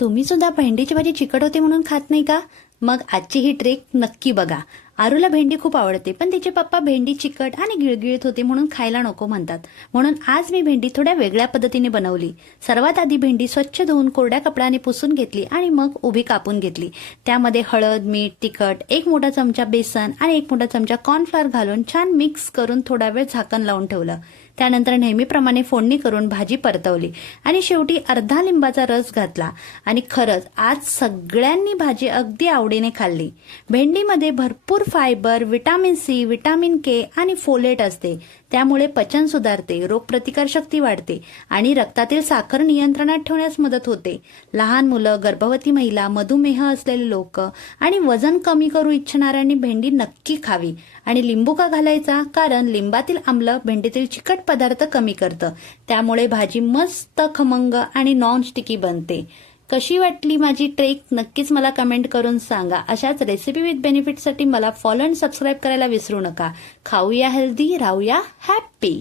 तुम्ही सुद्धा भेंडीची भाजी चिकट होते म्हणून खात नाही का? मग आजची ही ट्रिक नक्की बघा. आरूला भेंडी खूप आवडते, पण तिचे पप्पा भेंडी चिकट आणि गिळगिळीत होते म्हणून खायला नको म्हणतात. म्हणून आज मी भेंडी थोड्या वेगळ्या पद्धतीने बनवली. सर्वात आधी भेंडी स्वच्छ धुवून कोरड्या कपड्याने पुसून घेतली आणि मग उभी कापून घेतली. त्यामध्ये हळद, मीठ, तिखट, 1 मोठा चमचा बेसन आणि 1 मोठा चमचा कॉर्नफ्लॉर घालून छान मिक्स करून थोडा वेळ झाकण लावून ठेवलं. त्यानंतर नेहमीप्रमाणे फोडणी करून भाजी परतवली आणि शेवटी अर्धा लिंबाचा रस घातला. आणि खरंच आज सगळ्यांनी भाजी अगदी आवडीने खाल्ली. भेंडीमध्ये भरपूर फायबर, विटामिन सी, विटामिन के आणि फोलेट असते. त्यामुळे पचन सुधारते, रोगप्रतिकारशक्ती वाढते आणि रक्तातील साखर नियंत्रणात ठेवण्यास मदत होते. लहान मुलं, गर्भवती महिला, मधुमेह असलेले लोक आणि वजन कमी करू इच्छिणाऱ्यांनी भेंडी नक्की खावी. आणि लिंबू का घालायचा? कारण लिंबातील आम्ल भेंडीतील चिकट पदार्थ कमी करतं. त्यामुळे भाजी मस्त खमंग आणि नॉन स्टिकी बनते. कशी वाटली माझी ट्रिक? नक्कीच मला कमेंट करून सांगा. अशाच रेसिपी विथ बेनिफिटसाठी मला फॉलो आणि सबस्क्राईब करायला विसरू नका. खाऊया हेल्दी, राहूया हॅप्पी.